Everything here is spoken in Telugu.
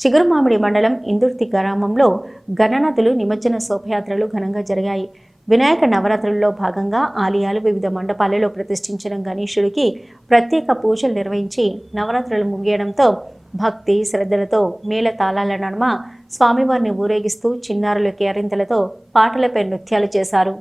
చిగురుమామిడి మండలం ఇందుర్తి గ్రామంలో గణనాథులు నిమజ్జన శోభయాత్రలు ఘనంగా జరిగాయి. వినాయక నవరాత్రుల్లో భాగంగా ఆలయాలు వివిధ మండపాలలో ప్రతిష్ఠించిన గణేశుడికి ప్రత్యేక పూజలు నిర్వహించి నవరాత్రులు ముగియడంతో భక్తి శ్రద్ధలతో మేళ తాళాల నడుమ స్వామివారిని ఊరేగిస్తూ చిన్నారుల కేరింతలతో పాటలపై నృత్యాలు చేశారు.